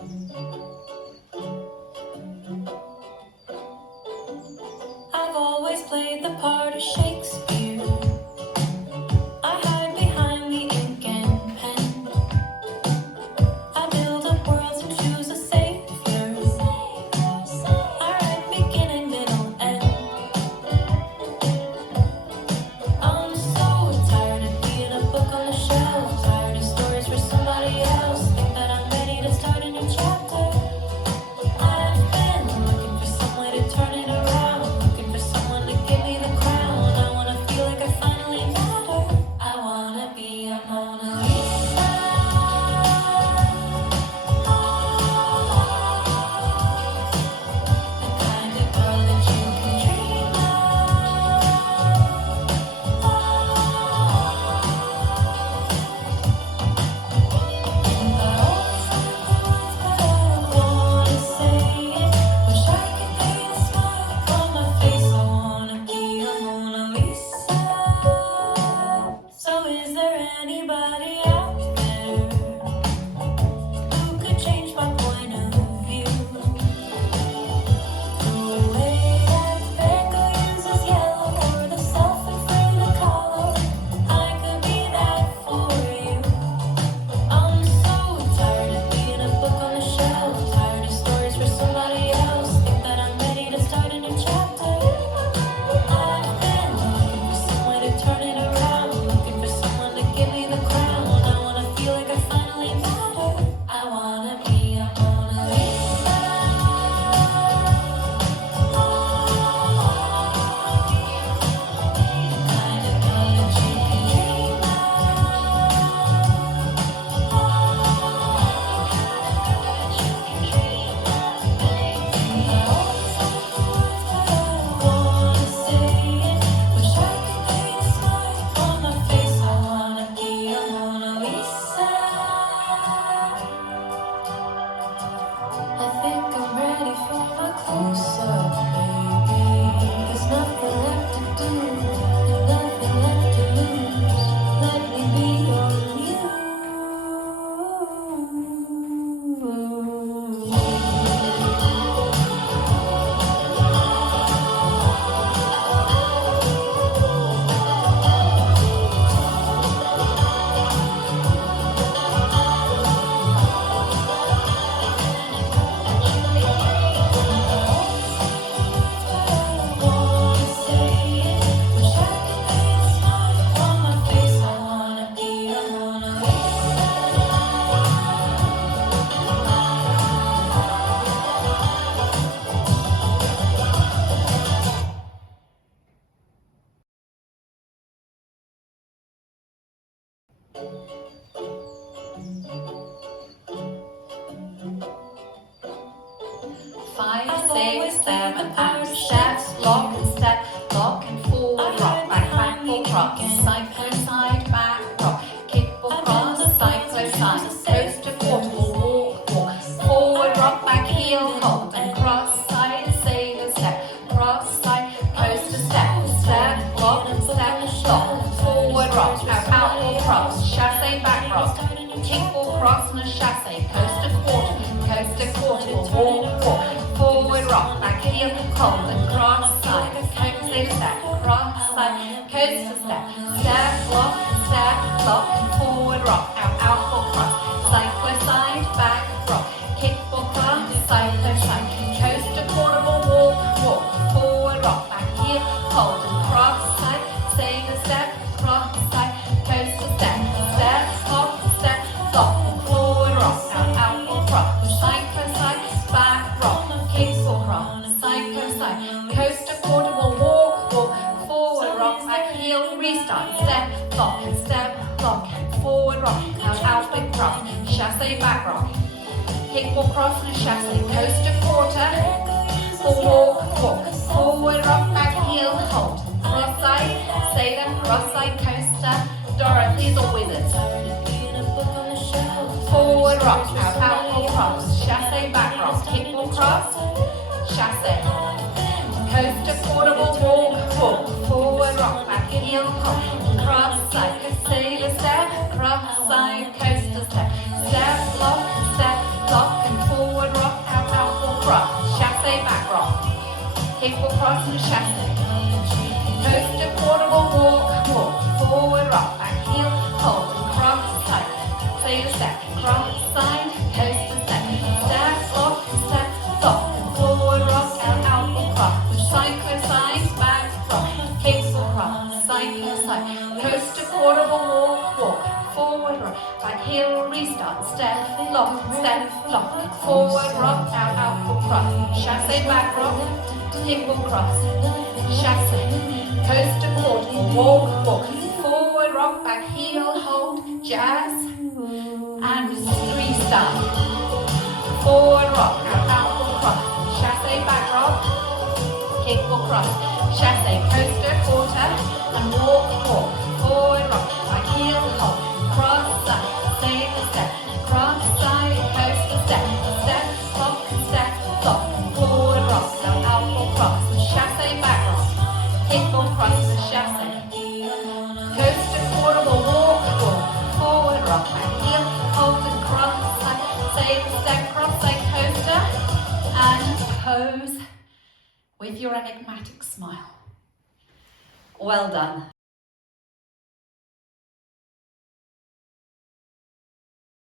I've always played the part of Shakespeare. I hide behind the ink and pen. I build up worlds and choose a savior. I write beginning, middle, end. I'm so tired of being a book on the shelf. Tired of stories for somebody else. Think that I'm ready to start a new chapter. I've been looking for some way to turn it around. Looking for someone to give me the crown. I wanna feel like I finally matter. I wanna be a Mona Lisa. The kind of girl that you can dream So is there anybody out there who could change my point of view? The way that Becca uses yellow or the self-inflated collar, I could be that for you. I'm so tired of being a book on the shelf. Tired of stories for somebody else. Think that I'm ready to start a new chapter. I've been looking for some way to turn it around. Looking for someone to give me the crown. I wanna feel like I finally matter. I wanna be a Mona Lisa. Kind of girl that you can dream Five, six, seven, out, step, lock and step, lock and forward, rock, back, full cross, cyclo, side, back, rock, kick, full cross, cyclo, side, coast to quarter, walk, walk, forward, rock, back, heel, hold, and cross, side, sailor, step, cross, side, coast to step, step, lock, forward, rock, out, full cross, chasse, back, rock, kick, full cross, and a chasse, coast to quarter, walk, walk, forward, rock, back, heel, hold, and cross, side, coast, sailor, step, cross, side, coast to step, step, lock, forward, rock, out, full cross, cyclo, side, back, rock, kick, full cross, cyclo, side, coast to quarter, walk, forward, rock, back, heel, hold, and cross, side, sailor, step, cross, side, coast to step, lock, and forward, rock, out, full cross, cyclo, side, back, rock, kick, full cross, cyclo, side, coast to quarter, walk, forward, rock, back, heel, restart, step, lock, and forward, rock, out, big cross, chasse, back, rock, kick, full cross, and a chasse, coast to quarter, walk, forward, rock, back, heel, hold, cross side, sailor, cross side, coaster, Dorothy's or wizards, forward, rock, out, full cross, chasse, back, rock, kick, full cross, chasse, coast to quarter, walk, forward, rock, back, heel, hold, cross side, sailor, step, cross side, coaster, step, lock, and forward, chasse. Coaster, portable, walk, walk, forward, rock, back, heel, hold, cross, side. Sailor step, cross, side, coaster, step, step, lock, forward, rock, out, cross. Cyclo, side, back, rock, kicks or cross, cyclo, side. Coaster, portable, walk, walk, forward, rock, back, heel, restart, step, lock, forward, rock, out, cross. Chasse, back, rock, kick or cross. Chasse. Coaster, portable, walk, forward, rock, back, heel, hold, jazz, and restart. Forward, rock, out, cross. Chasse, back, rock, kick or cross. Chasse, coaster, quarter, and walk, forward, rock, back, heel, hold, cross, side, sailor step, cross, side, coaster, step, lock, forward, rock, out, cross. Chasse, back, rock, kick or cross the chasse. Coaster, portable, walk, forward, rock, back, heel, hold and cross, sailor step, cross, side, coaster, and pose with your enigmatic smile. Well done.